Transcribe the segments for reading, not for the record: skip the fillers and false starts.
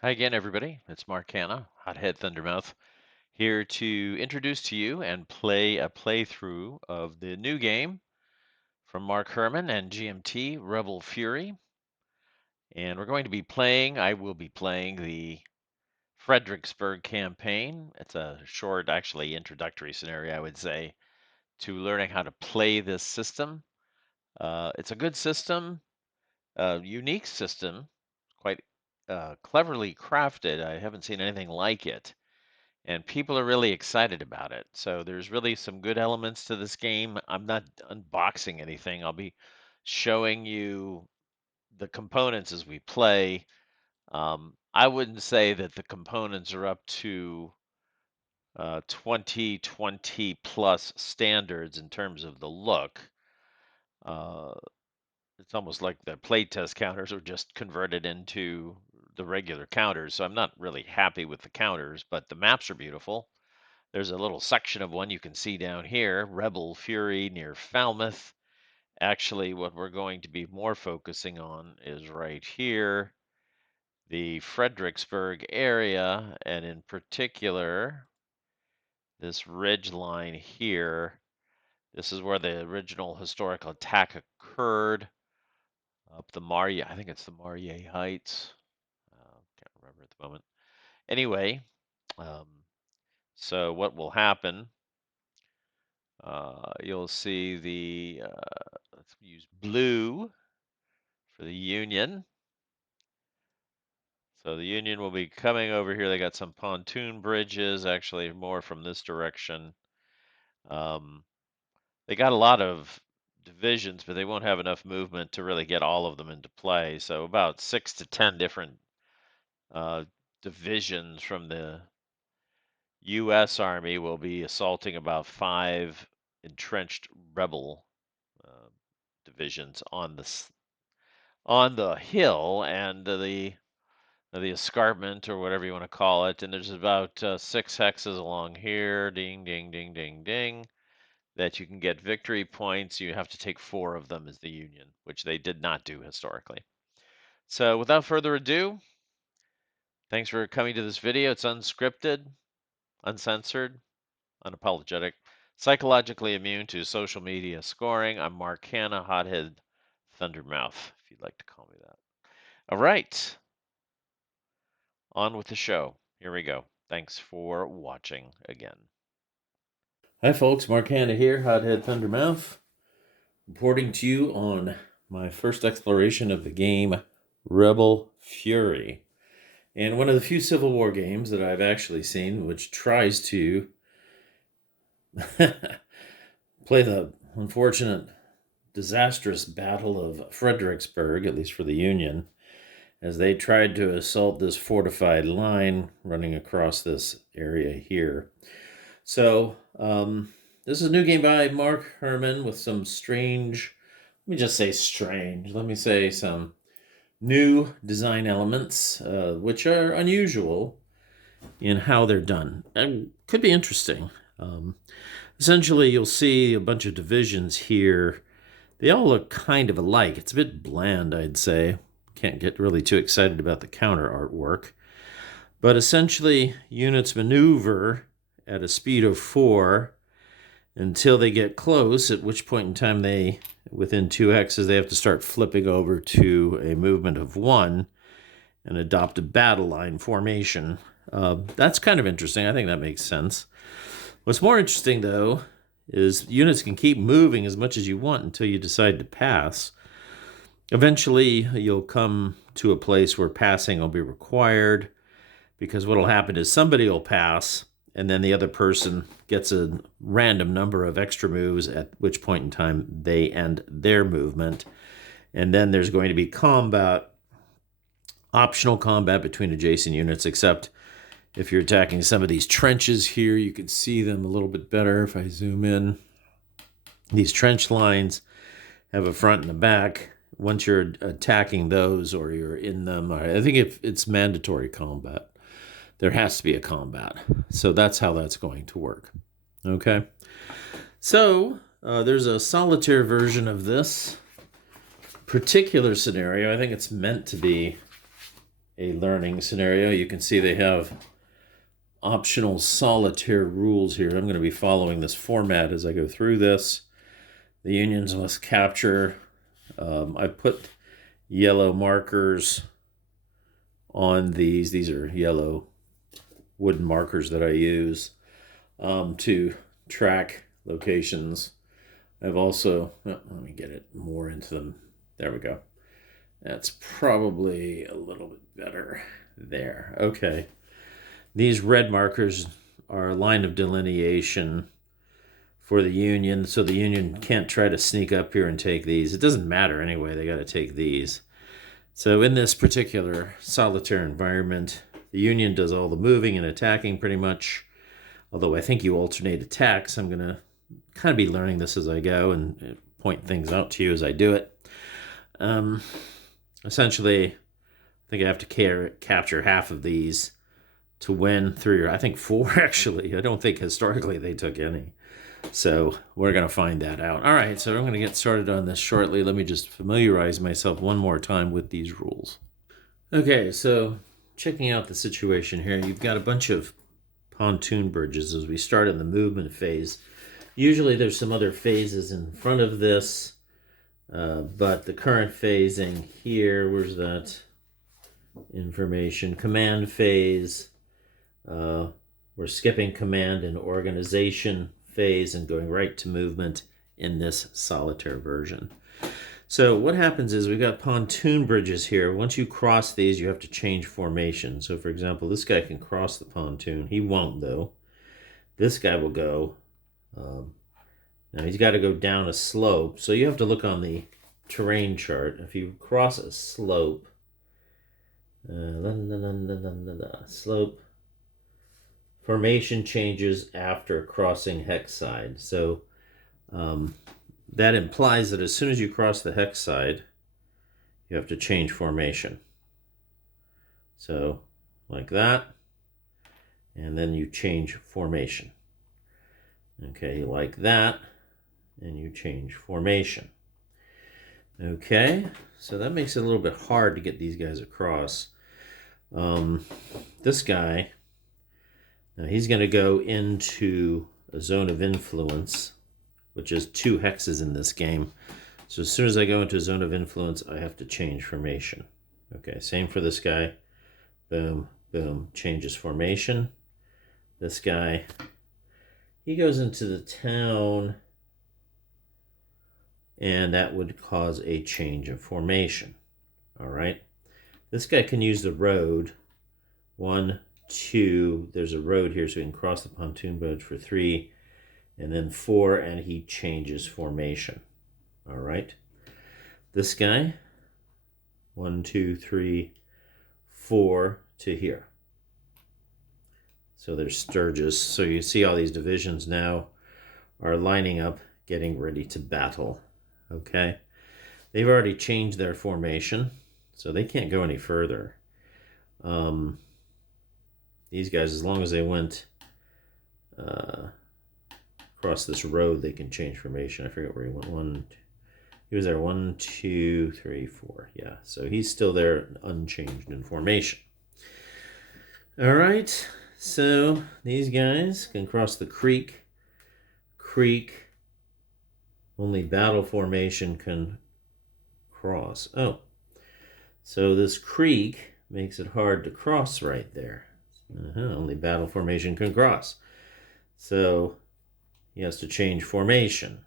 Hi again, everybody. It's Mark Hanna, Hothead Thundermouth, here to introduce to you and play a playthrough of the new game from Mark Herman and GMT, Rebel Fury. And I will be playing the Fredericksburg campaign. It's a short, actually, introductory scenario, I would say, to learning how to play this system. It's a good system, a unique system, quite cleverly crafted. I haven't seen anything like it. And people are really excited about it. So there's really some good elements to this game. I'm not unboxing anything. I'll be showing you the components as we play. I wouldn't say that the components are up to 2020 plus standards in terms of the look. Uh, it's almost like the playtest counters are just converted into the regular counters. So I'm not really happy with the counters, but the maps are beautiful. There's a little section of one you can see down here, Rebel Fury near Falmouth. Actually, what we're going to be more focusing on is right here, the Fredericksburg area, and in particular, this ridge line here. This is where the original historical attack occurred up the Maria. I think it's the Maria Heights. Can't remember at the moment. Anyway, um, so what will happen? You'll see let's use blue for the Union. So the Union will be coming over here. They got some pontoon bridges, actually more from this direction. Um, they got a lot of divisions, but they won't have enough movement to really get all of them into play. So about 6 to 10 different uh, divisions from the U.S. Army will be assaulting about 5 entrenched rebel uh, divisions on the hill and the escarpment or whatever you want to call it. And there's about 6 hexes along here, ding, ding, ding, ding, ding, that you can get victory points. You have to take 4 of them as the Union, which they did not do historically. So without further ado, thanks for coming to this video. It's unscripted, uncensored, unapologetic, psychologically immune to social media scoring. I'm Mark Hanna, Hothead Thundermouth, if you'd like to call me that. All right, on with the show. Here we go. Thanks for watching again. Hi, folks. Mark Hanna here, Hothead Thundermouth, reporting to you on my first exploration of the game Rebel Fury. And one of the few Civil War games that I've actually seen which tries to play the unfortunate, disastrous Battle of Fredericksburg, at least for the Union, as they tried to assault this fortified line running across this area here. So, this is a new game by Mark Herman with some strange, let me just say strange, let me say some new design elements, which are unusual in how they're done. And could be interesting. Essentially, you'll see a bunch of divisions here. They all look kind of alike. It's a bit bland, I'd say. Can't get really too excited about the counter artwork. But essentially, units maneuver at a speed of 4 until they get close, at which point in time within 2 hexes, they have to start flipping over to a movement of 1 and adopt a battle line formation. That's kind of interesting. I think that makes sense. What's more interesting, though, is units can keep moving as much as you want until you decide to pass. Eventually, you'll come to a place where passing will be required, because what will happen is somebody will pass, and then the other person gets a random number of extra moves, at which point in time they end their movement. And then there's going to be combat, optional combat between adjacent units, except if you're attacking some of these trenches here, you can see them a little bit better if I zoom in. These trench lines have a front and a back. Once you're attacking those or you're in them, I think if it's mandatory combat, there has to be a combat. So that's how that's going to work. Okay. So there's a solitaire version of this particular scenario. I think it's meant to be a learning scenario. You can see they have optional solitaire rules here. I'm going to be following this format as I go through this. The unions must capture. I put yellow markers on these. These are yellow wooden markers that I use to track locations. I've also, let me get it more into them. There we go. That's probably a little bit better there. Okay. These red markers are a line of delineation for the Union, so the Union can't try to sneak up here and take these. It doesn't matter anyway, they got to take these. So in this particular solitaire environment, the Union does all the moving and attacking pretty much, although I think you alternate attacks. I'm going to kind of be learning this as I go and point things out to you as I do it. Essentially, I think I have to capture half of these to win 3, or I think 4 actually. I don't think historically they took any. So we're going to find that out. All right, so I'm going to get started on this shortly. Let me just familiarize myself one more time with these rules. Okay, so checking out the situation here, you've got a bunch of pontoon bridges as we start in the movement phase. Usually there's some other phases in front of this, but the current phasing here, where's that information? Command phase. We're skipping command and organization phase and going right to movement in this solitaire version. So what happens is we've got pontoon bridges here. Once you cross these, you have to change formation. So for example, this guy can cross the pontoon. He won't though. This guy will go. Now he's got to go down a slope. So you have to look on the terrain chart. If you cross a slope, slope, formation changes after crossing hex side. So that implies that as soon as you cross the hex side, you have to change formation. So like that, and then you change formation. Okay, like that, and you change formation. Okay, so that makes it a little bit hard to get these guys across. This guy, now he's going to go into a zone of influence, which is 2 hexes in this game. So as soon as I go into a zone of influence, I have to change formation. Okay, same for this guy. Boom, boom, changes formation. This guy, he goes into the town, and that would cause a change of formation. All right. This guy can use the road. 1, 2, there's a road here, so we can cross the pontoon bridge for 3, and then 4, and he changes formation. All right. This guy, 1, 2, 3, 4 to here. So there's Sturgis. So you see all these divisions now are lining up, getting ready to battle. Okay. They've already changed their formation, so they can't go any further. These guys, as long as they went across this road, they can change formation. I forget where he went. He was there 1, 2, 3, 4. Yeah, so he's still there, unchanged in formation. All right, so these guys can cross the creek. Only battle formation can cross. Oh, so this creek makes it hard to cross right there. Only battle formation can cross. So he has to change formation.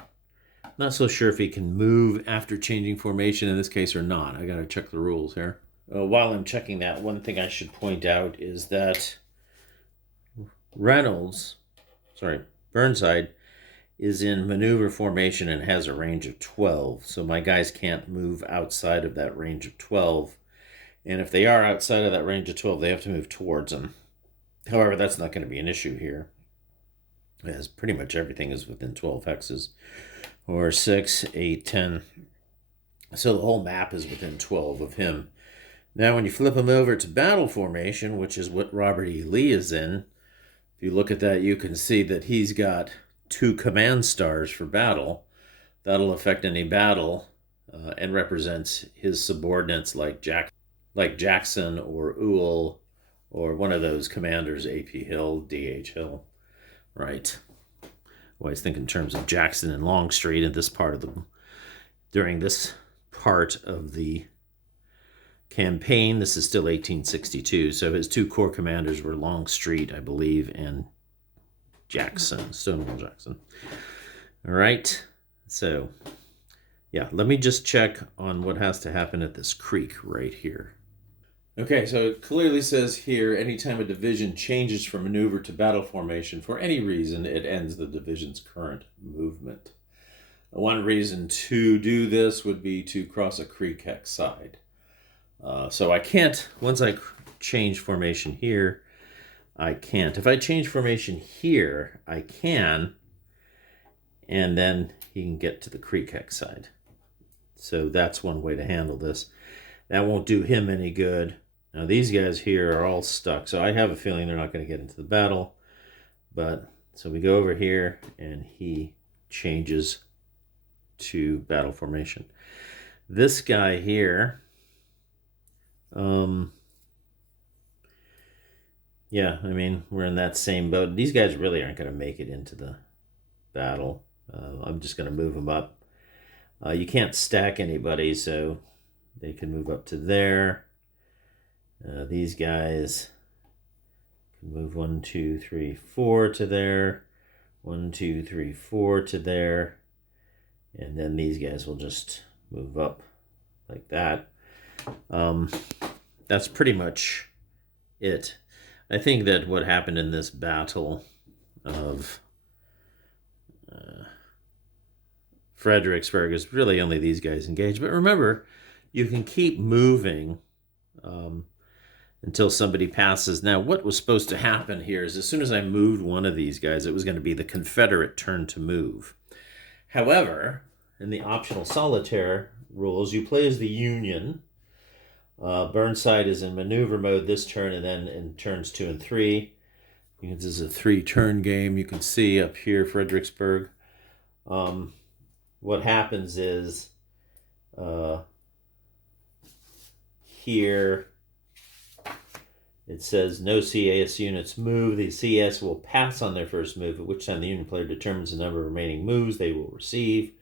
Not so sure if he can move after changing formation in this case or not. I got to check the rules here. While I'm checking that, one thing I should point out is that Burnside is in maneuver formation and has a range of 12. So my guys can't move outside of that range of 12. And if they are outside of that range of 12, they have to move towards them. However, that's not going to be an issue here, as pretty much everything is within 12 hexes, or 6, 8, 10. So the whole map is within 12 of him. Now, when you flip him over to battle formation, which is what Robert E. Lee is in, if you look at that, you can see that he's got 2 command stars for battle. That'll affect any battle and represents his subordinates like Jack. like Jackson or Ewell or one of those commanders, A.P. Hill, D.H. Hill, right? Always think in terms of Jackson and Longstreet at this part of the, during this part of the campaign. This is still 1862, so his two corps commanders were Longstreet, I believe, and Jackson, Stonewall Jackson. All right, so yeah, let me just check on what has to happen at this creek right here. Okay, so it clearly says here, anytime a division changes from maneuver to battle formation for any reason, it ends the division's current movement. One reason to do this would be to cross a creek hex side. So I can't, once I change formation here, I can't. If I change formation here, I can, and then he can get to the creek hex side. So that's one way to handle this. That won't do him any good. Now these guys here are all stuck, so I have a feeling they're not going to get into the battle. But so we go over here, and he changes to battle formation. This guy here, yeah, I mean, we're in that same boat. These guys really aren't going to make it into the battle. I'm just going to move them up. You can't stack anybody, so they can move up to there. These guys can move 1, 2, 3, 4 to there. 1, 2, 3, 4 to there. And then these guys will just move up like that. That's pretty much it. I think that what happened in this battle of Fredericksburg is really only these guys engaged. But remember, you can keep moving until somebody passes. Now, what was supposed to happen here is as soon as I moved one of these guys, it was going to be the Confederate turn to move. However, in the optional solitaire rules, you play as the Union. Burnside is in maneuver mode this turn, and then in turns 2 and 3. This is a 3-turn game. You can see up here, Fredericksburg. What happens is here it says no CS units move. The CS will pass on their first move, at which time the Union player determines the number of remaining moves they will receive.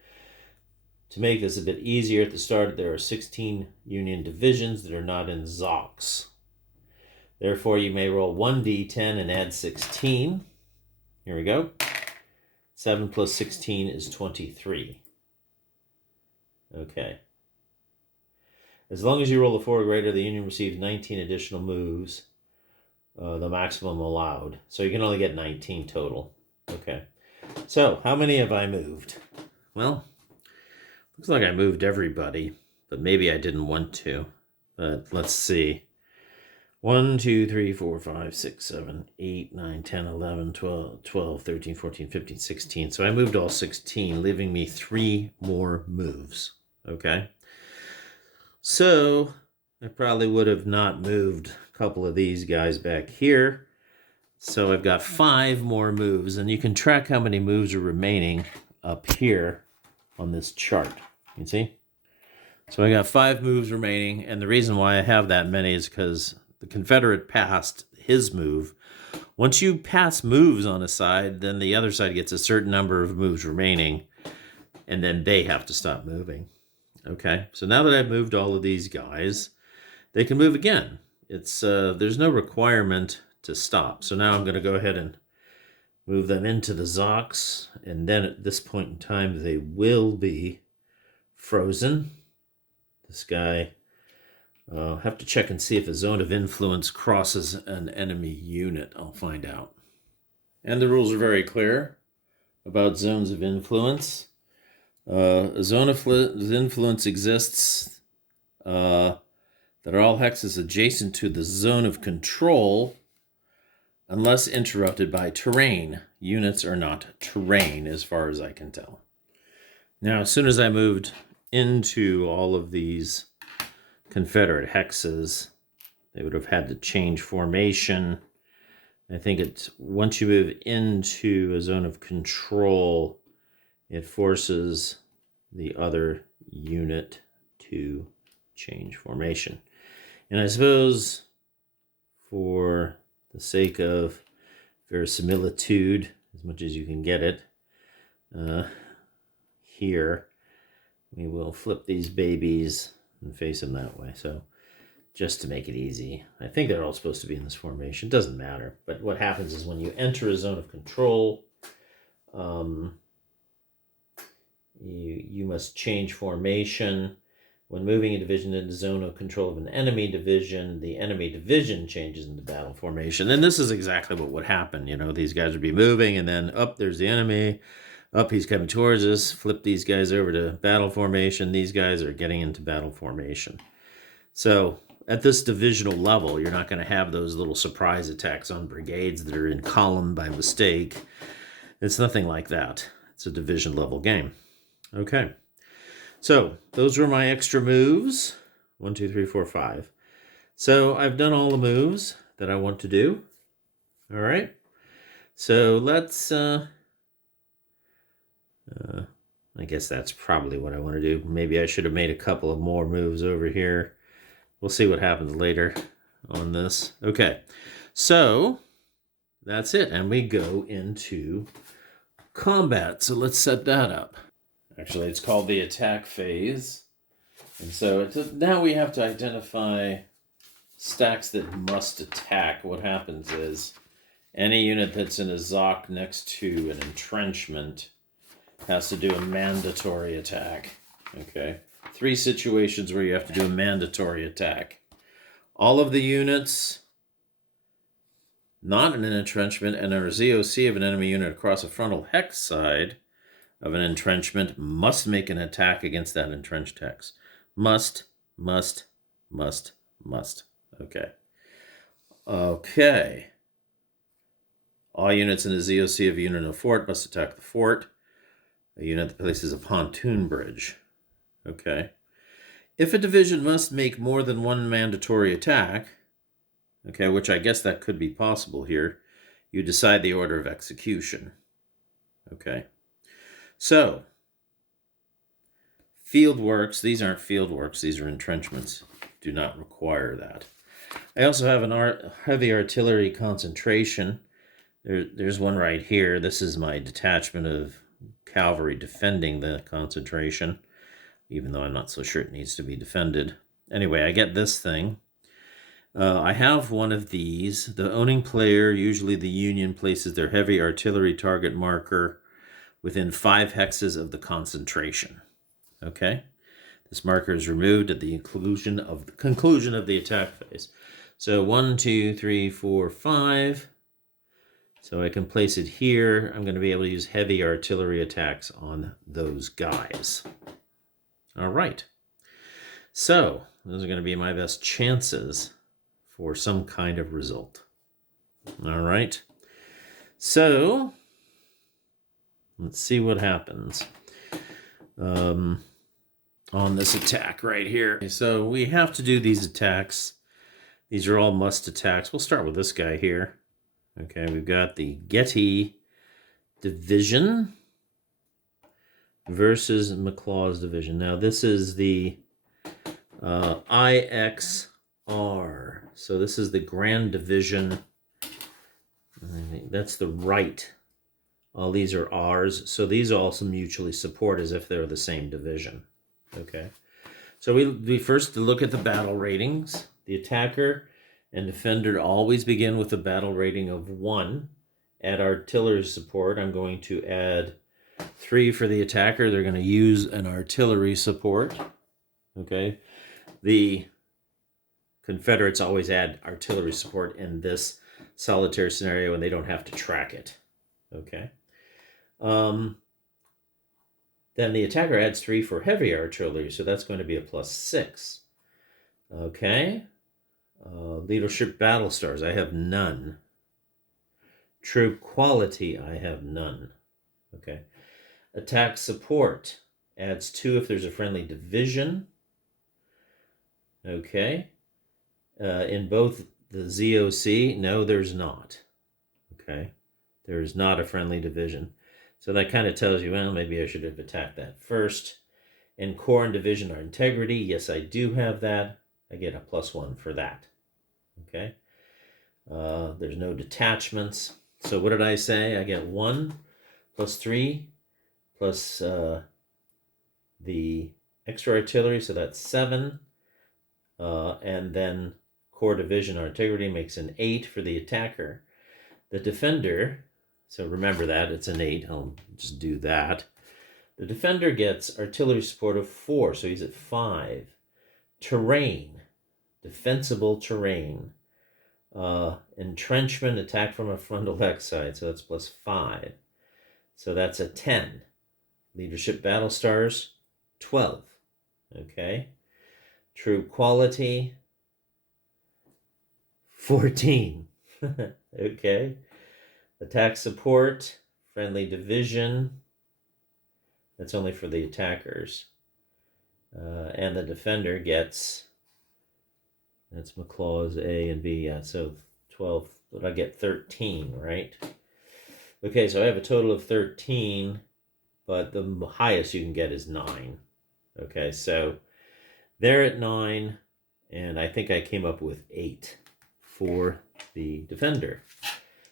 To make this a bit easier, at the start there are 16 Union divisions that are not in ZOCs. Therefore, you may roll 1d10 and add 16. Here we go. 7 plus 16 is 23. Okay. As long as you roll a 4 or greater, the Union receives 19 additional moves, the maximum allowed. So you can only get 19 total. Okay. So, how many have I moved? Well, looks like I moved everybody, but maybe I didn't want to. But let's see. 1, 2, 3, 4, 5, 6, 7, 8, 9, 10, 11, 12, 13, 14, 15, 16. So I moved all 16, leaving me 3 more moves. Okay. So I probably would have not moved a couple of these guys back here. So I've got 5 more moves, and you can track how many moves are remaining up here on this chart. You see? So I got 5 moves remaining, and the reason why I have that many is because the Confederate passed his move. Once you pass moves on a side, then the other side gets a certain number of moves remaining, and then they have to stop moving. Okay, so now that I've moved all of these guys, they can move again. It's there's no requirement to stop. So now I'm going to go ahead and move them into the ZOCs, and then at this point in time, they will be frozen. This guy, have to check and see if a zone of influence crosses an enemy unit. I'll find out. And the rules are very clear about zones of influence. A zone of influence exists that are all hexes adjacent to the zone of control unless interrupted by terrain. Units are not terrain as far as I can tell. Now, as soon as I moved into all of these Confederate hexes, they would have had to change formation. I think it's once you move into a zone of control, it forces the other unit to change formation. And I suppose for the sake of verisimilitude, as much as you can get it, here we will flip these babies and face them that way. So just to make it easy, I think they're all supposed to be in this formation. Doesn't matter. But what happens is when you enter a zone of control, you must change formation. When moving a division into zone of control of an enemy division, the enemy division changes into battle formation. And this is exactly what would happen. You know, these guys would be moving, and then up, there's the enemy. Up, he's coming towards us. Flip these guys over to battle formation. These guys are getting into battle formation. So at this divisional level, you're not going to have those little surprise attacks on brigades that are in column by mistake. It's nothing like that. It's a division level game. Okay. So those were my extra moves. 1, 2, 3, 4, 5. So I've done all the moves that I want to do. All right. So let's, I guess that's probably what I want to do. Maybe I should have made a couple of more moves over here. We'll see what happens later on this. Okay. So that's it. And we go into combat. So let's set that up. Actually, it's called the attack phase. And so now we have to identify stacks that must attack. What happens is any unit that's in a ZOC next to an entrenchment has to do a mandatory attack. Okay. 3 situations where you have to do a mandatory attack. All of the units not in an entrenchment and a ZOC of an enemy unit across a frontal hex side of an entrenchment must make an attack against that entrenched hex. Must. Okay. Okay. All units in a ZOC of a unit in a fort must attack the fort. A unit that places a pontoon bridge. Okay. If a division must make more than one mandatory attack, okay, which I guess that could be possible here, you decide the order of execution. Okay. So, field works, these aren't field works, these are entrenchments. Do not require that. I also have an heavy artillery concentration. There's one right here. This is my detachment of cavalry defending the concentration, even though I'm not so sure it needs to be defended. Anyway, I get this thing. I have one of these. The owning player, usually the Union, places their heavy artillery target marker within 5 hexes of the concentration. Okay? This marker is removed at the conclusion of the attack phase. So 1, 2, 3, 4, 5. So I can place it here. I'm going to be able to use heavy artillery attacks on those guys. All right. So those are going to be my best chances for some kind of result. All right. So let's see what happens on this attack right here. So we have to do these attacks. These are all must attacks. We'll start with this guy here. Okay, we've got the Getty Division versus McLaw's Division. Now this is the IXR. So this is the Grand Division. I think that's the right. All these are R's. So these also mutually support as if they're the same division. Okay. So we first look at the battle ratings. The attacker and defender always begin with a battle rating of 1. Add artillery support. I'm going to add 3 for the attacker. They're going to use an artillery support. Okay. The Confederates always add artillery support in this solitary scenario and they don't have to track it. Okay. Then the attacker adds 3 for heavy artillery, so that's going to be a +6. Okay. Leadership battle stars, I have none. Troop quality, I have none. Okay. Attack support adds 2 if there's a friendly division. Okay. In both the ZOC, no, there's not. Okay. There's not a friendly division. So that kind of tells you, well, maybe I should have attacked that first. And core and division are integrity. Yes, I do have that. I get a +1 for that. Okay. There's no detachments. So what did I say? I get 1 plus 3 plus the extra artillery, so that's 7. And then core division artillery makes an 8 for the attacker. The defender, so remember that, it's an 8. I'll just do that. The defender gets artillery support of 4, so he's at 5. Terrain, defensible terrain. Entrenchment, attack from a frontal backside, so that's +5. So that's a 10. Leadership battle stars, 12. Okay. Troop quality, 14. Okay. Attack support, friendly division. That's only for the attackers. And the defender gets, that's McClaw's A and B, yeah, so 12, but I get 13, right? Okay, so I have a total of 13, but the highest you can get is 9. Okay, so they're at 9, and I think I came up with 8 for the defender.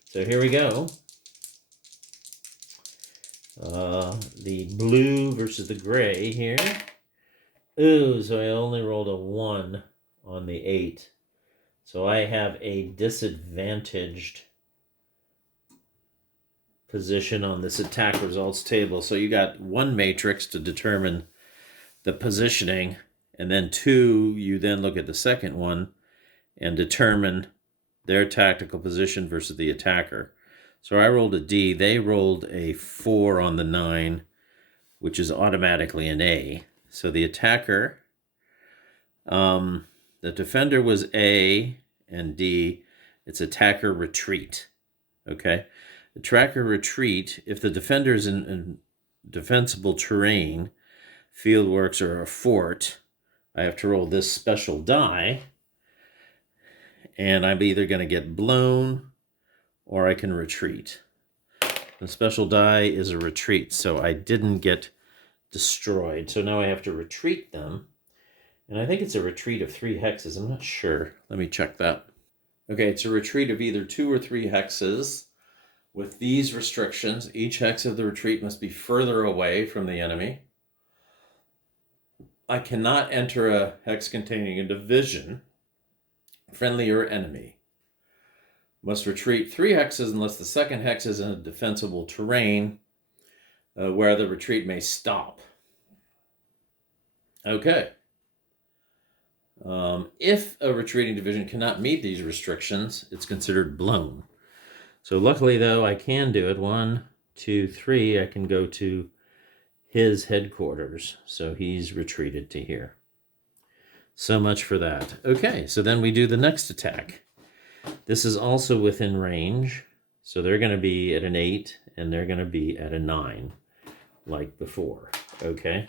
So here we go. The blue versus the gray here. Ooh, so I only rolled a 1 on the 8. So I have a disadvantaged position on this attack results table. So you got 1 matrix to determine the positioning, and then 2, you then look at the second one and determine their tactical position versus the attacker. So I rolled a D. They rolled a 4 on the 9, which is automatically an A. So the attacker, the defender was A and D. It's attacker retreat. Okay. Attacker retreat, if the defender is in defensible terrain, fieldworks, or a fort, I have to roll this special die, and I'm either going to get blown or I can retreat. The special die is a retreat, so I didn't get destroyed. So now I have to retreat them, and I think it's a retreat of 3 hexes. I'm not sure. Let me check that. Okay, it's a retreat of either 2 or 3 hexes. With these restrictions, each hex of the retreat must be further away from the enemy. I cannot enter a hex containing a division, friendly or enemy. Must retreat 3 hexes unless the second hex is in a defensible terrain where the retreat may stop. Okay. If a retreating division cannot meet these restrictions, it's considered blown. So luckily, though, I can do it. 1, 2, 3. I can go to his headquarters. So he's retreated to here. So much for that. Okay, so then we do the next attack. This is also within range. So they're going to be at an 8, and they're going to be at a 9, like before. Okay,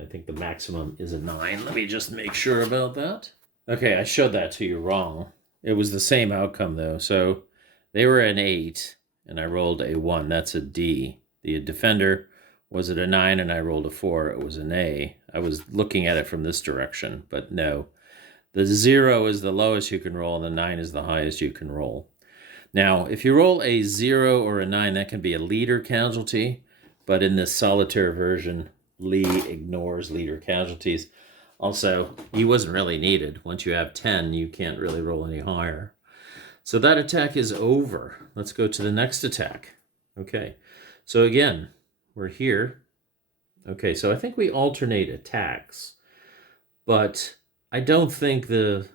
I think the maximum is a 9. Let me just make sure about that. Okay, I showed that to you wrong. It was the same outcome, though. So they were an 8, and I rolled a 1. That's a D. The defender was at a 9, and I rolled a 4. It was an A. I was looking at it from this direction, but no. The 0 is the lowest you can roll, and the 9 is the highest you can roll. Now, if you roll a 0 or a 9, that can be a leader casualty, but in this solitaire version, Lee ignores leader casualties. Also, he wasn't really needed. Once you have 10, you can't really roll any higher. So that attack is over. Let's go to the next attack. Okay, so again, we're here. Okay, so I think we alternate attacks, but I don't think the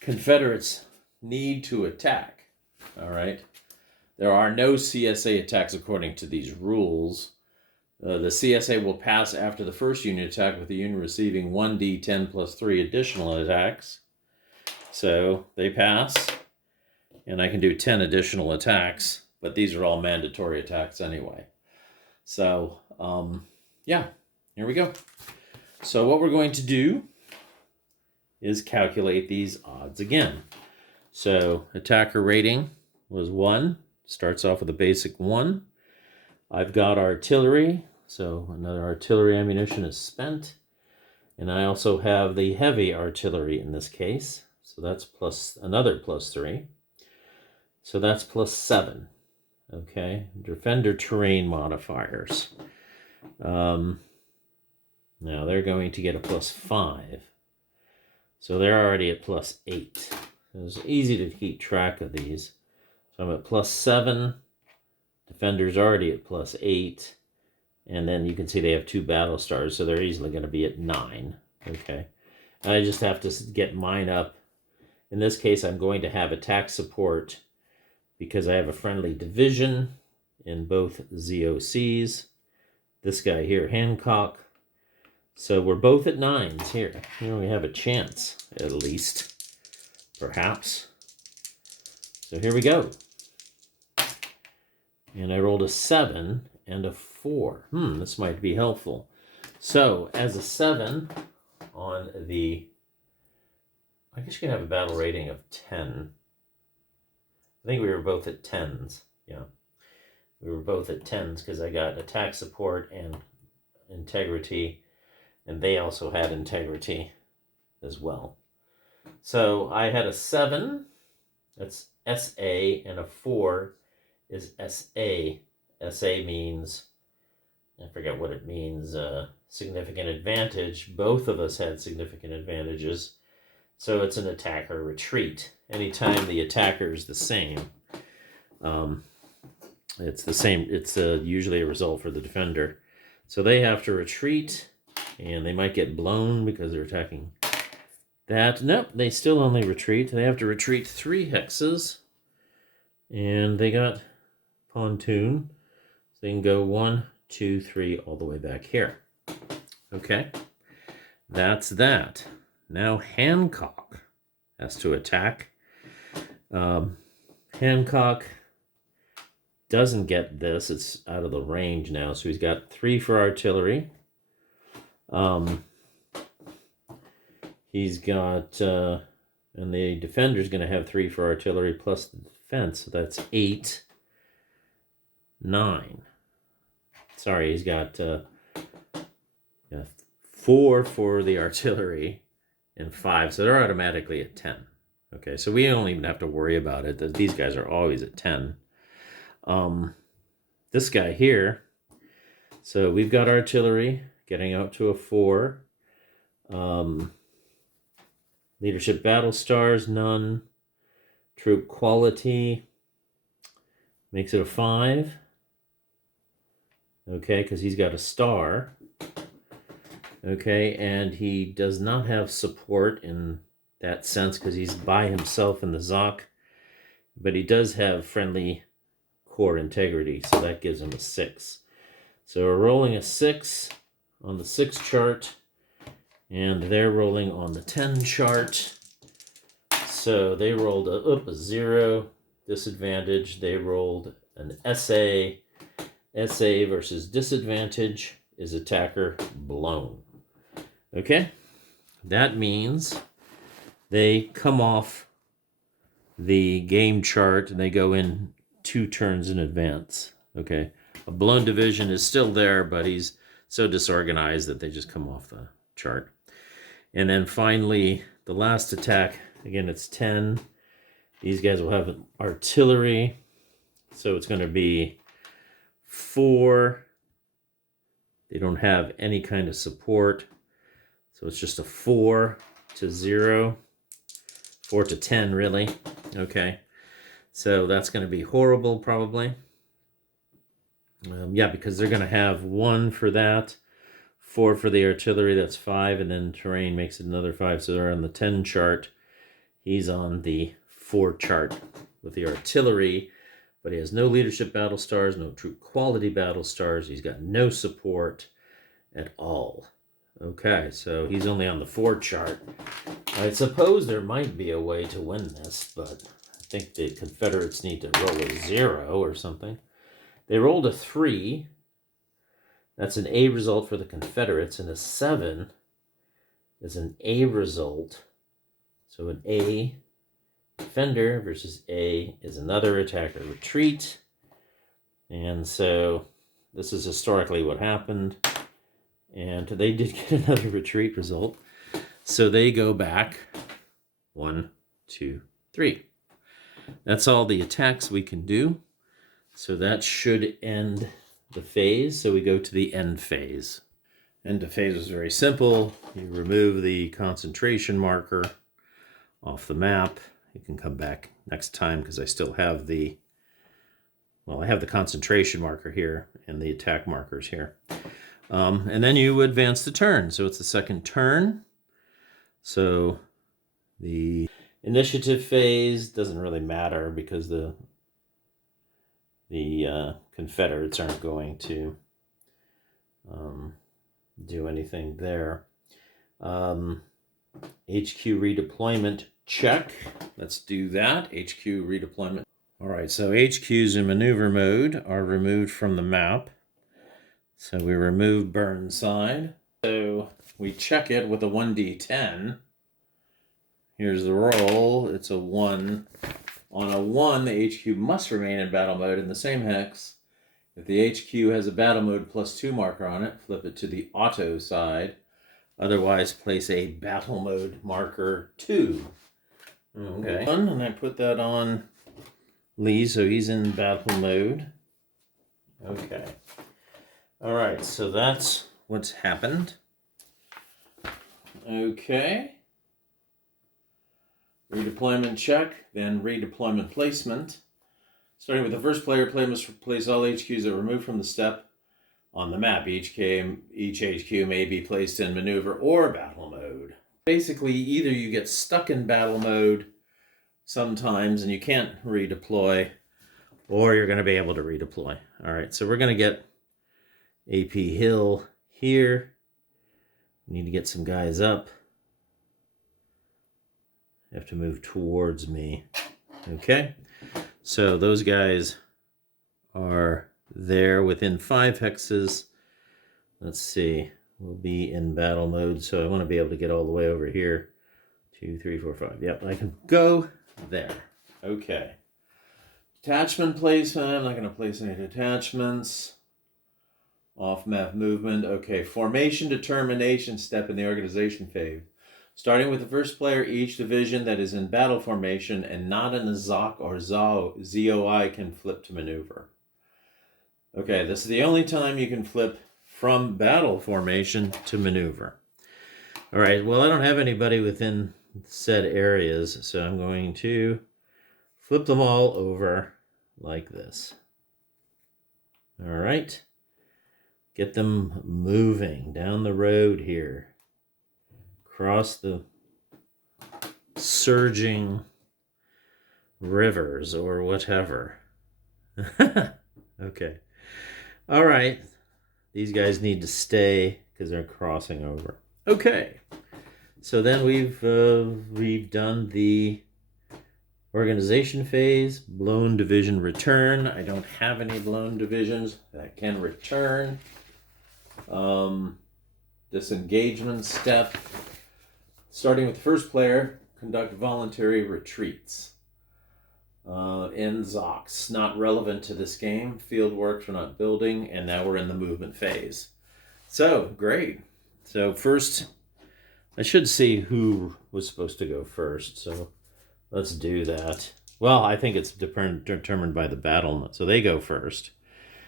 Confederates need to attack. All right, there are no CSA attacks according to these rules. The CSA will pass after the first Union attack, with the Union receiving 1d10 plus 3 additional attacks. So they pass, and I can do 10 additional attacks, but these are all mandatory attacks anyway. So, yeah, here we go. So what we're going to do is calculate these odds again. So attacker rating was 1, starts off with a basic 1. I've got artillery, So another artillery ammunition is spent. And I also have the heavy artillery in this case. So that's another +3. So that's +7. Okay, defender terrain modifiers. Now they're going to get a +5. So they're already at +8. It's easy to keep track of these. So I'm at +7. Defender's already at +8. And then you can see they have 2 battle stars, so they're easily going to be at 9. Okay. And I just have to get mine up. In this case, I'm going to have attack support because I have a friendly division in both ZOCs. This guy here, Hancock. So we're both at 9s here. We have a chance, at least. Perhaps. So here we go. And I rolled a 7 and a 4. This might be helpful. So, as a 7 on the... I guess you can have a battle rating of 10. I think we were both at 10s. Yeah. We were both at 10s because I got attack support and integrity. And they also had integrity as well. So, I had a 7. That's SA, and a 4 is SA. SA means, I forget what it means, significant advantage. Both of us had significant advantages. So it's an attacker retreat. Anytime the attacker is the same, it's the same. It's usually a result for the defender. So they have to retreat, and they might get blown because they're attacking that. Nope, they still only retreat. They have to retreat 3 hexes, and they got pontoon. So they can go 1, 2, 3, all the way back here. Okay, that's that. Now Hancock has to attack. Hancock doesn't get this. It's out of the range now. So he's got 3 for artillery. He's got, and the defender's going to have 3 for artillery plus the defense. So that's 8, 9. Sorry, he's got 4 for the artillery and 5. So they're automatically at 10. Okay, so we don't even have to worry about it. These guys are always at 10. This guy here, so we've got artillery getting out to a 4. Leadership battle stars, none. Troop quality makes it a 5. Okay, because he's got a star. Okay, and he does not have support in that sense because he's by himself in the ZOC. But he does have friendly core integrity, so that gives him a 6. So we're rolling a 6 on the 6 chart, and they're rolling on the 10 chart. So they rolled a 0, disadvantage. They rolled an SA. SA versus disadvantage is attacker blown. Okay? That means they come off the game chart and they go in 2 turns in advance. Okay? A blown division is still there, but he's so disorganized that they just come off the chart. And then finally, the last attack, again, it's 10. These guys will have artillery. So it's going to be 4. They don't have any kind of support. So it's just a 4 to 0. 4 to 10, really. Okay. So that's going to be horrible, probably. Yeah, because they're going to have 1 for that. 4 for the artillery, that's 5. And then terrain makes it another 5. So they're on the 10 chart. He's on the 4 chart with the artillery. But he has no leadership battle stars, no troop quality battle stars. He's got no support at all. Okay, so he's only on the 4 chart. I suppose there might be a way to win this, but I think the Confederates need to roll a 0 or something. They rolled a 3. That's an A result for the Confederates, and a 7 is an A result. So an A defender versus A is another attacker retreat. And so this is historically what happened. And they did get another retreat result. So they go back 1, 2, 3. That's all the attacks we can do. So that should end the phase. So we go to the end phase. End of phase is very simple. You remove the concentration marker off the map. You can come back next time because I still have the, well, I have the concentration marker here and the attack markers here. And then you advance the turn. So it's the second turn. So the initiative phase doesn't really matter because the Confederates aren't going to do anything there. HQ redeployment, check. Let's do that. HQ redeployment. All right, so HQs in maneuver mode are removed from the map. So we remove Burnside. So we check it with a 1d10. Here's the roll. It's a 1. On a 1, the HQ must remain in battle mode in the same hex. If the HQ has a battle mode +2 marker on it, flip it to the auto side. Otherwise, place a battle mode marker 2. Okay. And I put that on Lee, so he's in battle mode. Okay. All right, so that's what's happened. Okay. Redeployment check, then redeployment placement. Starting with the first player, player must place all HQs that are removed from the step on the map. Each HQ may be placed in maneuver or battle mode. Basically, either you get stuck in battle mode sometimes and you can't redeploy, or you're going to be able to redeploy. All right, so we're going to get AP Hill here. We need to get some guys up. Have to move towards me. Okay, so those guys are there within 5 hexes. Let's see, we'll be in battle mode, so I want to be able to get all the way over here. 2, 3, 4, 5. Yep, I can go there. Okay. Detachment placement. I'm not going to place any detachments. Off-map movement. Okay, formation determination step in the organization phase. Starting with the first player, each division that is in battle formation and not in a ZOC or ZOI can flip to maneuver. Okay, this is the only time you can flip from battle formation to maneuver. All right, well, I don't have anybody within said areas, so I'm going to flip them all over like this. All right. Get them moving down the road here. Across the surging rivers or whatever. Okay. All right. These guys need to stay because they're crossing over. Okay. So then we've done the organization phase. Blown division return. I don't have any blown divisions that can return. Disengagement step. Starting with the first player, conduct voluntary retreats. In ZOCs, not relevant to this game. Field works, we're not building, and now we're in the movement phase. So, great. So first, I should see who was supposed to go first, so let's do that. Well, I think it's determined by the battle, so they go first.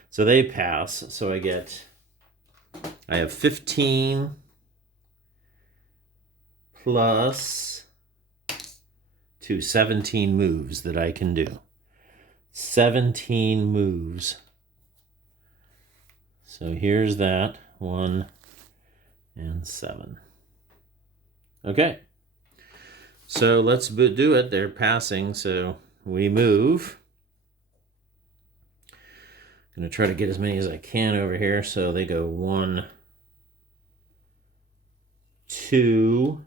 So they pass, so I have 15 plus 17 moves that I can do. 17 moves. So here's that. 1 and 7. Okay. So let's do it. They're passing, so we move. I'm going to try to get as many as I can over here. So they go 1, 2,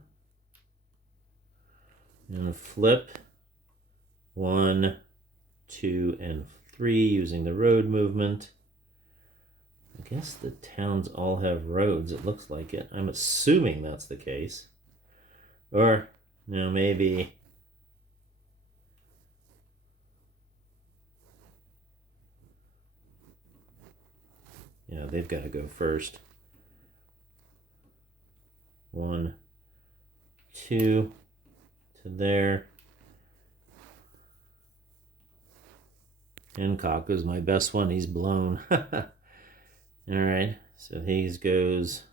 and a flip. 1, 2, and 3 using the road movement. I guess the towns all have roads. It looks like it. I'm assuming that's the case. Or, no, maybe. Yeah, they've got to go first. 1, 2 to there. Hancock was my best one. He's blown. All right, so he goes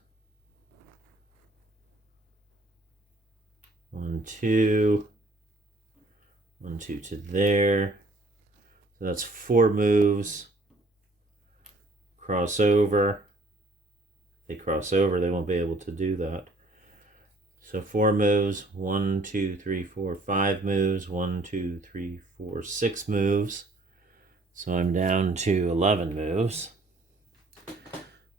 1, 2, 1, 2 to there. So that's 4 moves. Cross over. If they cross over, they won't be able to do that. So 4 moves. 1, 2, 3, 4, 5 moves. 1, 2, 3, 4, 6 moves. So I'm down to 11 moves.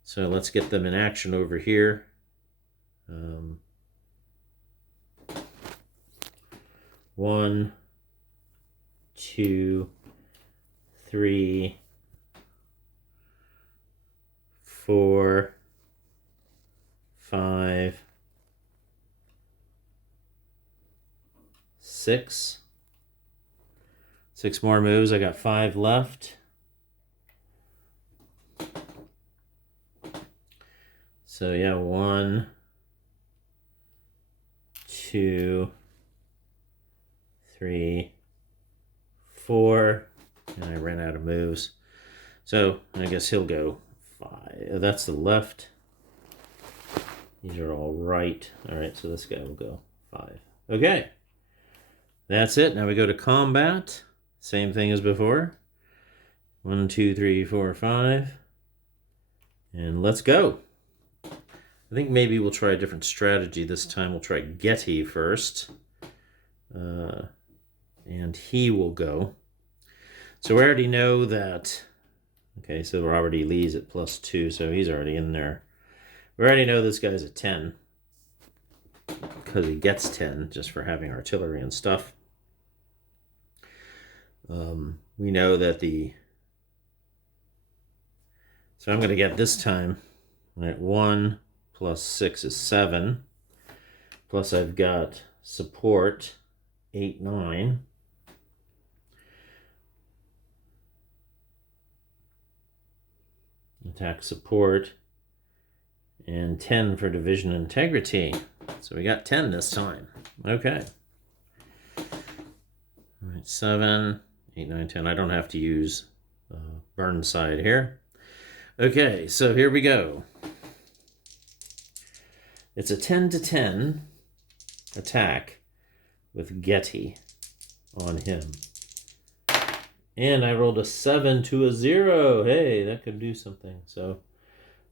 So let's get them in action over here. 1, 2, 3, 4, 5, 6. 6 more moves. I got 5 left. So yeah, 1, 2, 3, 4, and I ran out of moves. So I guess he'll go 5. That's the left. These are all right. All right, so this guy will go 5. Okay, that's it. Now we go to combat. Same thing as before. 1, 2, 3, 4, 5. And let's go. I think maybe we'll try a different strategy this time. We'll try Getty first. And he will go. So we already know that... Okay, so Robert E. Lee's at +2, so he's already in there. We already know this guy's at 10. Because he gets 10 just for having artillery and stuff. We know that the... So I'm going to get this time, right, 1 plus 6 is 7. Plus I've got support, 8, 9. Attack support, and 10 for division integrity. So we got 10 this time. Okay. All right, 7, 8, 9, 10. I don't have to use Burnside here. Okay, so here we go. It's a 10 to 10 attack with Getty on him. And I rolled a 7 to a 0. Hey, that could do something. So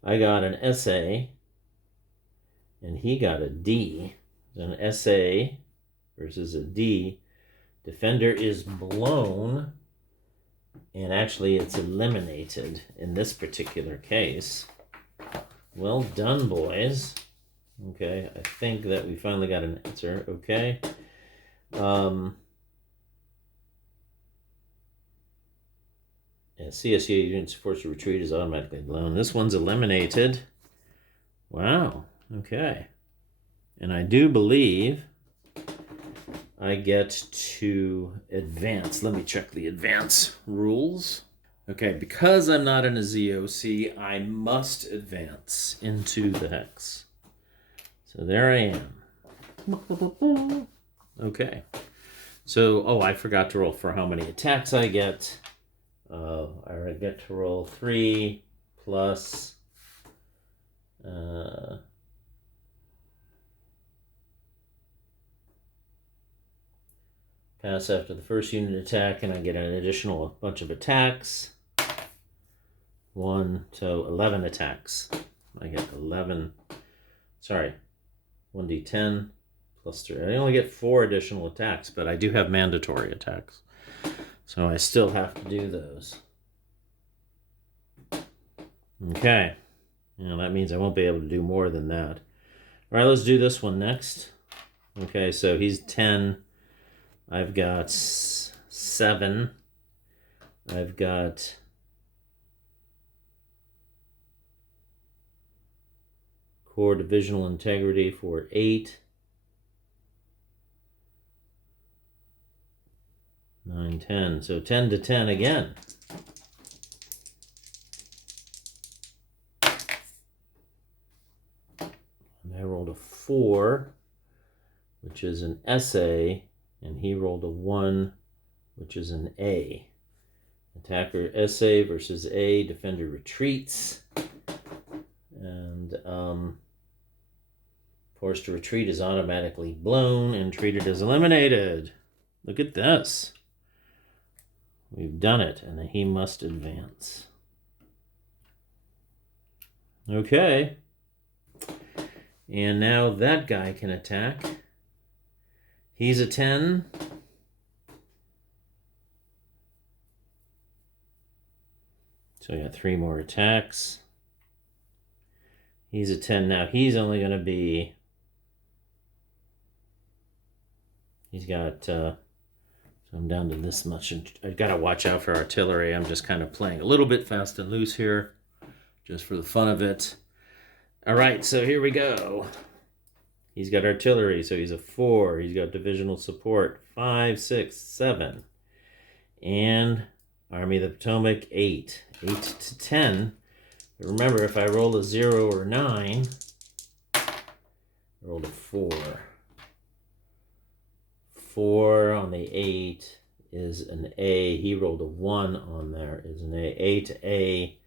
I got an SA, and he got a D. An SA versus a D. Defender is blown, and actually it's eliminated in this particular case. Well done, boys. Okay, I think that we finally got an answer. Okay. And CSU units forced to retreat is automatically blown. This one's eliminated. Wow. Okay. And I do believe I get to advance. Let me check the advance rules. Okay, because I'm not in a ZOC, I must advance into the hex. So there I am. Okay. So, I forgot to roll for how many attacks I get. I get to roll 3 plus pass after the first unit attack, and I get an additional bunch of attacks. 1, so 11 attacks. I get 11. Sorry, 1d10 plus 3. I only get 4 additional attacks, but I do have mandatory attacks. So I still have to do those. Okay. That means I won't be able to do more than that. All right, let's do this one next. Okay, so he's 10. I've got 7. I've got core divisional integrity for 8. 9, 10. So 10 to 10 again. 4, which is an SA, and he rolled a 1, which is an A. Attacker SA versus A, defender retreats. And forced to retreat is automatically blown and treated as eliminated. Look at this. We've done it, and he must advance. Okay. And now that guy can attack. He's a 10. So we got 3 more attacks. He's a 10 now. He's only going to be... He's got... so I'm down to this much. I've got to watch out for artillery. I'm just kind of playing a little bit fast and loose here, just for the fun of it. All right, so here we go. He's got artillery, so he's a 4. He's got divisional support, 5, 6, 7. And Army of the Potomac, 8. 8 to 10. But remember, if I roll a 0 or 9, I rolled a 4. 4 on the 8 is an A. He rolled a 1 on there is an A. A to A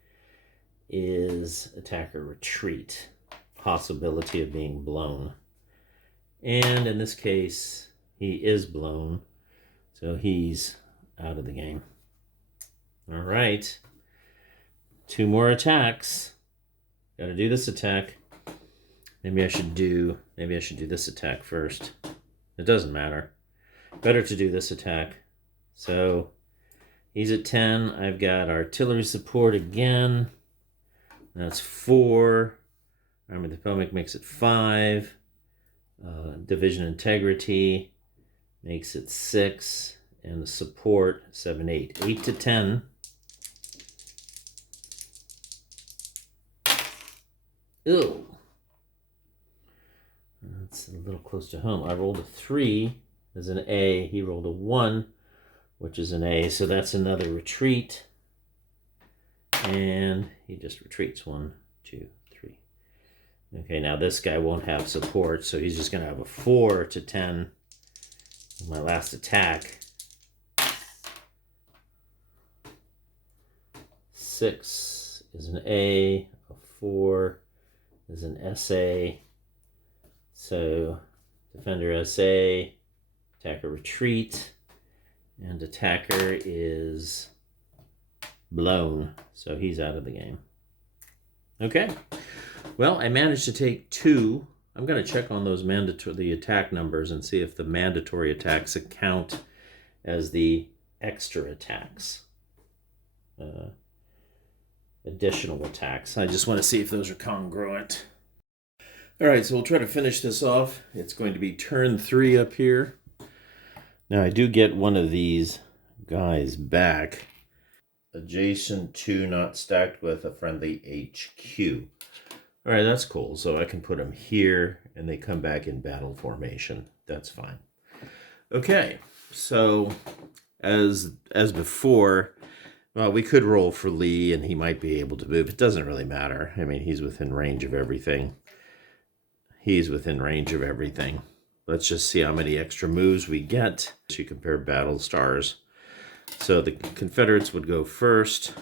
is attacker retreat. Possibility of being blown. And in this case, he is blown. So he's out of the game. All right. 2 more attacks. Got to do this attack. Maybe I should do this attack first. It doesn't matter. Better to do this attack. So he's at 10. I've got artillery support again. That's 4. Army of the Potomac makes it 5. Division integrity makes it 6. And the support, 7, 8. 8 to 10. Ew. That's a little close to home. I rolled a 3 as an A. He rolled a 1, which is an A. So that's another retreat. And he just retreats. 1, 2, 3. Okay, now this guy won't have support, so he's just going to have a 4 to 10. My last attack. 6 is an A. A 4 is an SA. So defender SA, attacker retreat, and attacker is blown. So he's out of the game. Okay. Well, I managed to take 2. I'm going to check on those the attack numbers and see if the mandatory attacks count as the extra attacks. Additional attacks. I just want to see if those are congruent. All right, so we'll try to finish this off. It's going to be turn 3 up here. Now, I do get one of these guys back adjacent to, not stacked with, a friendly HQ. All right, that's cool. So I can put them here, and they come back in battle formation. That's fine. Okay, so as before, well, we could roll for Lee, and he might be able to move. It doesn't really matter. I mean, he's within range of everything. He's within range of everything. Let's just see how many extra moves we get to compare battle stars. So the Confederates would go first,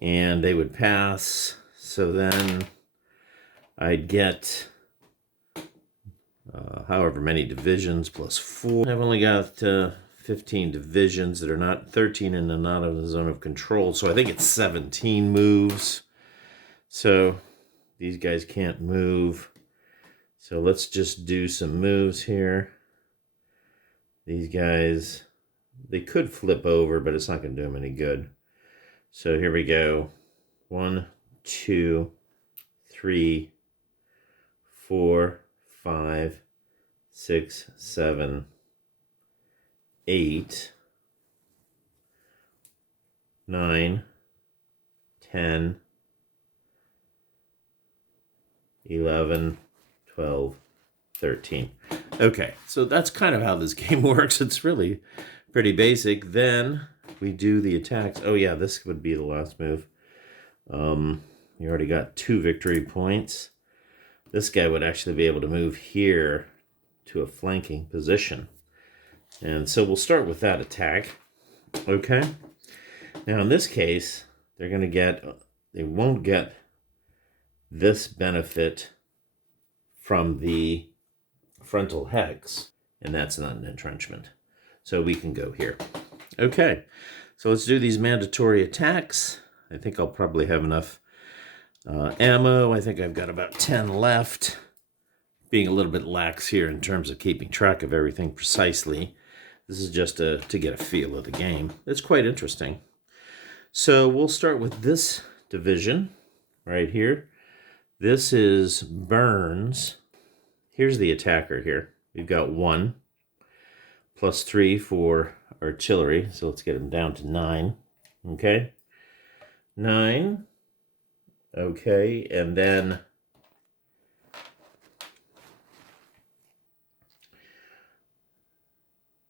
and they would pass. So then I'd get however many divisions plus 4. I've only got 15 divisions that are not 13 and are not in the zone of control. So I think it's 17 moves. So these guys can't move. So let's just do some moves here. These guys, they could flip over, but it's not going to do them any good. So here we go. 1, 2, 3, 4, 5, 6, 7, 8, 9, 10, 11, 12, 13. Okay, so that's kind of how this game works. It's really pretty basic. Then we do the attacks. Oh yeah, this would be the last move. You already got 2 victory points. this guy would actually be able to move here to a flanking position. And so we'll start with that attack. Okay. Now in this case, they won't get this benefit from the frontal hex, and that's not an entrenchment. So we can go here. Okay, so let's do these mandatory attacks. I think I'll probably have enough ammo. I think I've got about 10 left. Being a little bit lax here in terms of keeping track of everything precisely. This is just to get a feel of the game. It's quite interesting. So we'll start with this division right here. This is Burns. Here's the attacker here. We've got 1 plus 3 for artillery. So let's get him down to 9. Okay. 9. Okay. And then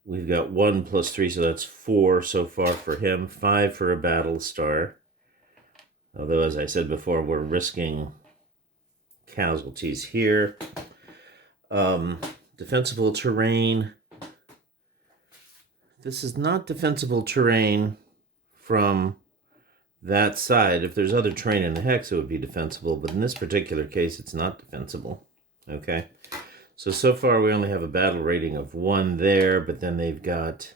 we've got 1 plus 3, so that's 4 so far for him. 5 for a battle star. Although, as I said before, we're risking casualties here. Defensible terrain. This is not defensible terrain from that side. If there's other terrain in the hex, it would be defensible. But in this particular case, it's not defensible. Okay. So far we only have a battle rating of 1 there, but then they've got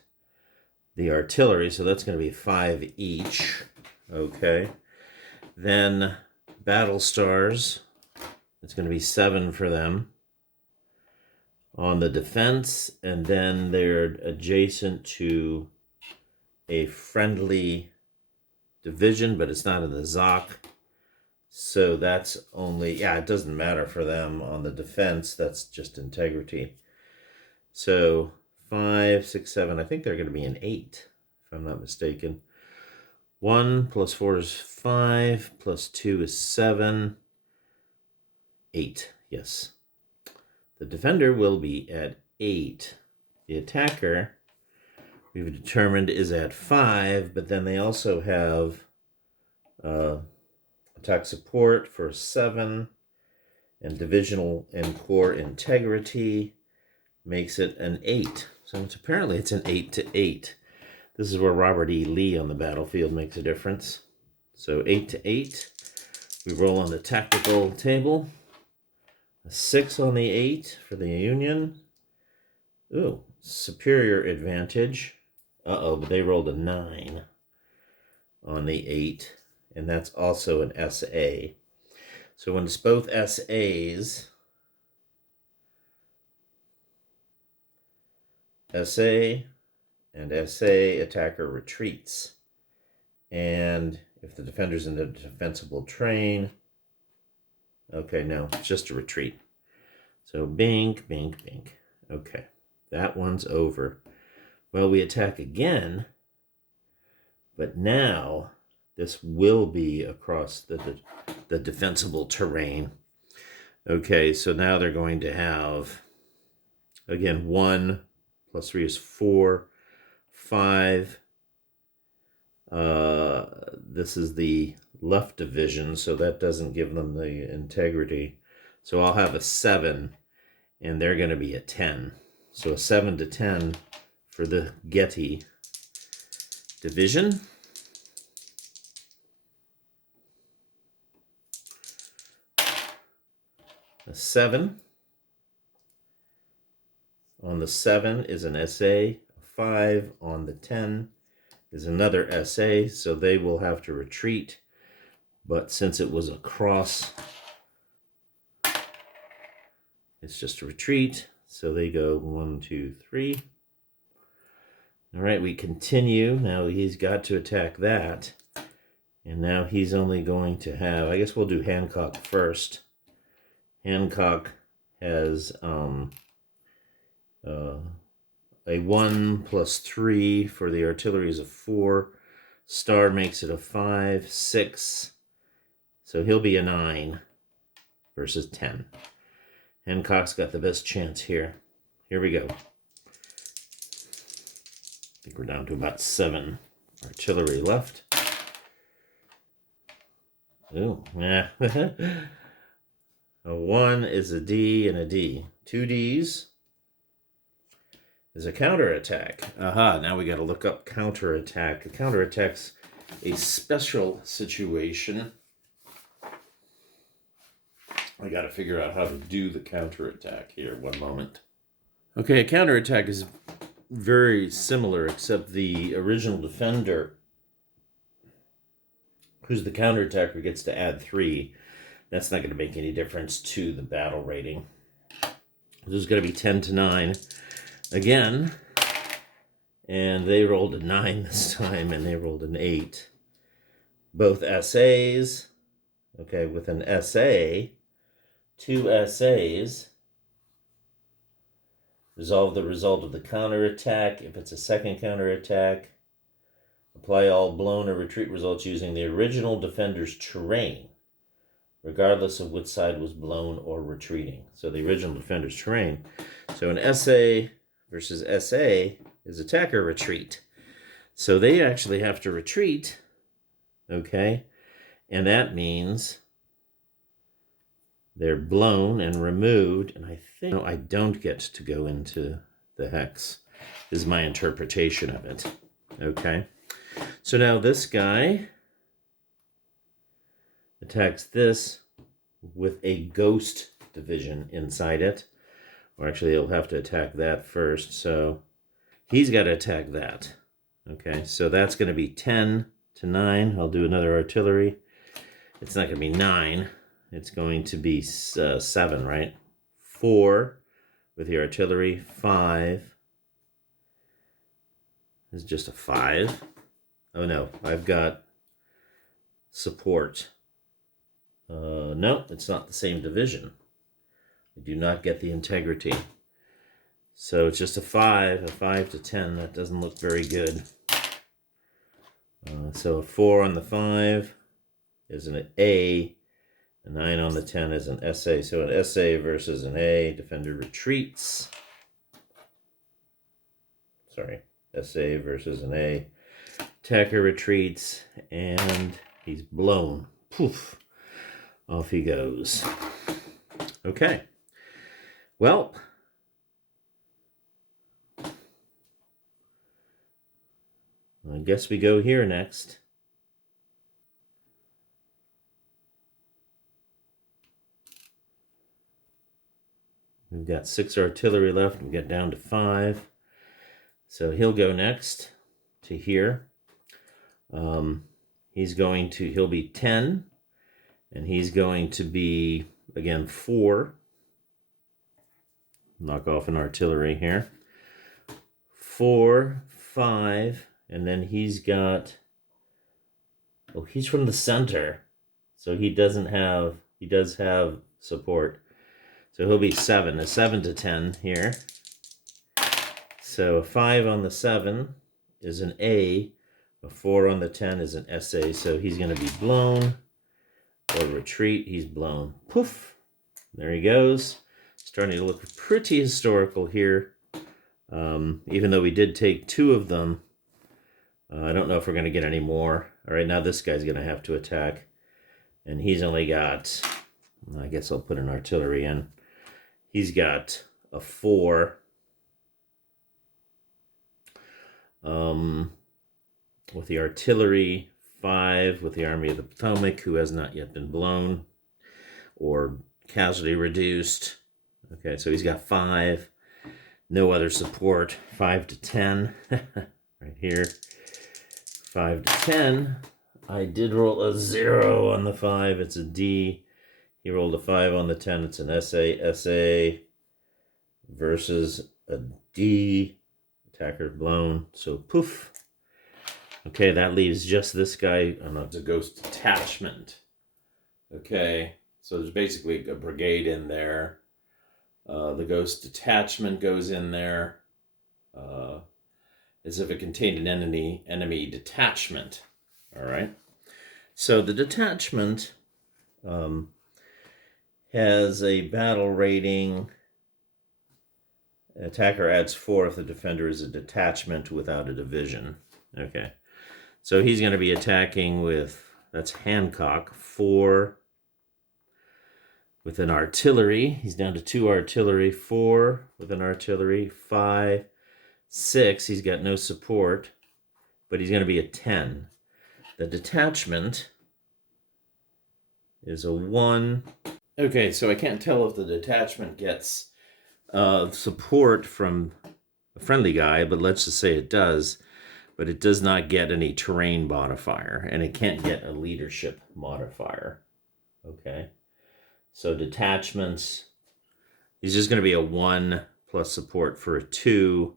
the artillery, so that's going to be 5 each. Okay. Then battle stars, it's going to be 7 for them on the defense, and then they're adjacent to a friendly division, but it's not in the ZOC. So that's only, it doesn't matter for them on the defense. That's just integrity. So 5, 6, 7, I think they're going to be an 8, if I'm not mistaken. 1 plus 4 is 5, plus 2 is 7. 8, yes. The defender will be at 8. The attacker, we've determined, is at 5, but then they also have attack support for 7, and divisional and core integrity makes it an 8. So apparently it's an 8 to 8. This is where Robert E. Lee on the battlefield makes a difference. So 8 to 8. We roll on the tactical table. A 6 on the 8 for the Union. Ooh, superior advantage. But they rolled a 9 on the 8. And that's also an SA. So when it's both SAs, SA and SA, attacker retreats. And if the defender's in a defensible terrain, okay, no, it's just a retreat. So bink, bink, bink. Okay, that one's over. Well, we attack again, but now this will be across the defensible terrain. Okay, so now they're going to have, again, 1 plus 3 is 4, 5. This is the left division, so that doesn't give them the integrity. So I'll have a 7, and they're going to be a 10. So a 7 to 10 for the Getty division. A 7. On the 7 is an SA. A 5 on the 10 is another SA, so they will have to retreat. But since it was a cross, it's just a retreat. So they go 1, 2, 3. All right, we continue. Now he's got to attack that. And now he's only going to have, I guess we'll do Hancock first. Hancock has a 1 plus 3 for the artillery is a 4. Star makes it a 5, 6. So he'll be a 9 versus 10. Hancock's got the best chance here. Here we go. I think we're down to about 7 artillery left. Ooh, yeah. A 1 is a D and a D. 2 Ds is a counterattack. Aha, now we got to look up counterattack. A counterattack's a special situation. I got to figure out how to do the counterattack here. One moment. Okay, a counterattack is very similar, except the original defender, who's the counterattacker, gets to add 3. That's not going to make any difference to the battle rating. This is going to be 10 to 9 again. And they rolled a 9 this time, and they rolled an 8. Both essays. Okay, with an essay, 2 essays. Resolve the result of the counterattack. If it's a second counterattack, apply all blown or retreat results using the original defender's terrain, regardless of which side was blown or retreating. So the original defender's terrain. So an essay versus essay is attack or retreat. So they actually have to retreat, okay? And that means they're blown and removed, and I think I don't get to go into the hex, is my interpretation of it, okay? So now this guy attacks this with a ghost division inside it. Or actually, he'll have to attack that first. So he's got to attack that. Okay, so that's going to be 10 to 9. I'll do another artillery. It's not going to be 9. It's going to be 7, right? 4 with the artillery. 5 is just a 5. Oh, no, I've got support. No, it's not the same division. I do not get the integrity. So it's just a 5 to 10. That doesn't look very good. So a 4 on the 5 is an A. A 9 on the 10 is an SA. So an SA versus an A. Defender retreats. Sorry, SA versus an A. Attacker retreats, and he's blown. Poof. Off he goes. Okay. Well, I guess we go here next. We've got 6 artillery left. We get down to 5. So he'll go next to here. He'll be 10. And he's going to be, again, 4. Knock off an artillery here. 4, 5, and then he's got, oh, he's from the center. So he does have support. So he'll be 7, a 7 to 10 here. So a 5 on the 7 is an A. A 4 on the 10 is an SA. So he's going to be blown. Or retreat, he's blown. Poof. There he goes. Starting to look pretty historical here. Even though we did take 2 of them, I don't know if we're going to get any more. All right, now this guy's going to have to attack. And he's only got, I guess I'll put an artillery in. He's got a 4. With the artillery, 5 with the Army of the Potomac, who has not yet been blown or casualty reduced. Okay, so he's got 5. No other support. 5 to 10. Right here. 5 to 10. I did roll a 0 on the 5. It's a D. He rolled a 5 on the 10. It's an SA. SA versus a D. Attacker blown. So poof. Okay, that leaves just this guy on a ghost detachment. Okay, so there's basically a brigade in there. The ghost detachment goes in there as if it contained an enemy detachment. All right. So the detachment has a battle rating. Attacker adds 4 if the defender is a detachment without a division. Okay. So he's going to be attacking with, that's Hancock, 4. with an artillery. He's down to 2 artillery, 4 with an artillery, 5, 6. He's got no support, but he's going to be a 10. The detachment is a 1. Okay, so I can't tell if the detachment gets support from a friendly guy, but let's just say it does. But it does not get any terrain modifier, and it can't get a leadership modifier. Okay, so detachments, he's just going to be a 1 plus support for a 2,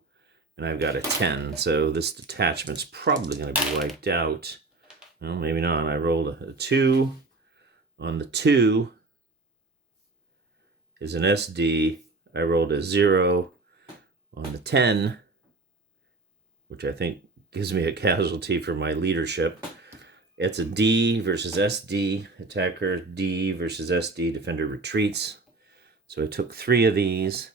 and I've got a 10, so this detachment's probably going to be wiped out. Well, maybe not. I rolled a 2. On the 2 is an SD. I rolled a 0. On the 10, which I think gives me a casualty for my leadership, it's a D versus SD. Attacker D versus SD. Defender retreats. So I took 3 of these.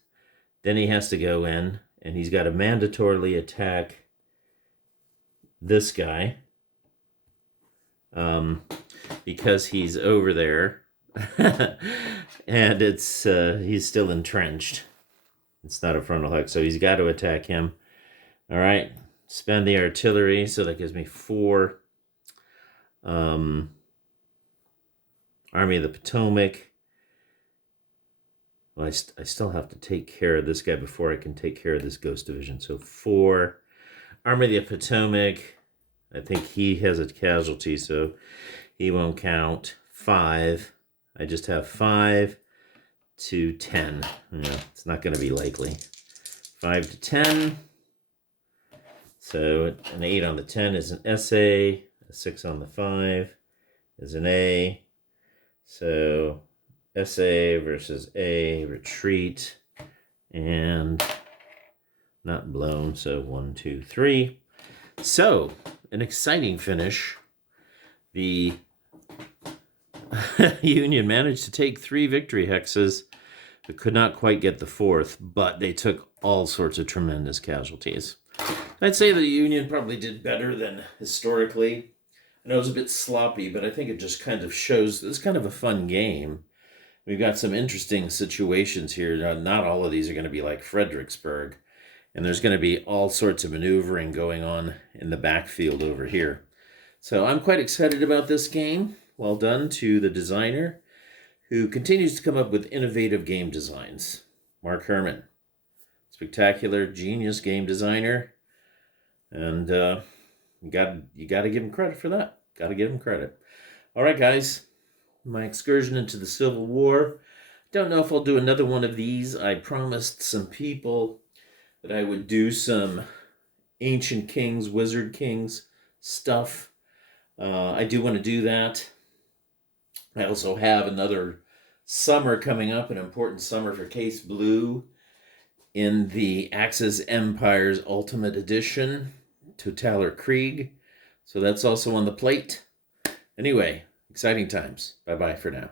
Then he has to go in, and he's got to mandatorily attack this guy because he's over there, and it's he's still entrenched. It's not a frontal hug, so he's got to attack him. All right, spend the artillery, so that gives me 4. Army of the Potomac. Well, I still have to take care of this guy before I can take care of this Ghost Division. So 4. Army of the Potomac. I think he has a casualty, so he won't count. 5. I just have 5 to 10. Yeah, it's not going to be likely. 5 to 10. So an 8 on the 10 is an SA. A 6 on the 5 is an A. So SA versus A, retreat, and not blown. So 1, 2, 3. So an exciting finish. The Union managed to take 3 victory hexes, but could not quite get the 4th, but they took all sorts of tremendous casualties. I'd say the Union probably did better than historically. I know it was a bit sloppy, but I think it just kind of shows it's kind of a fun game. We've got some interesting situations here. Not all of these are going to be like Fredericksburg, and there's going to be all sorts of maneuvering going on in the backfield over here. So I'm quite excited about this game. Well done to the designer, who continues to come up with innovative game designs. Mark Herman, spectacular, genius game designer, and you got to give him credit for that. Got to give him credit. All right, guys, my excursion into the Civil War. Don't know if I'll do another one of these. I promised some people that I would do some Ancient Kings, Wizard Kings stuff. I do want to do that. I also have another summer coming up, an important summer for Case Blue, in the Axis Empires Ultimate Edition, Totaler Krieg. So that's also on the plate. Anyway, exciting times. Bye-bye for now.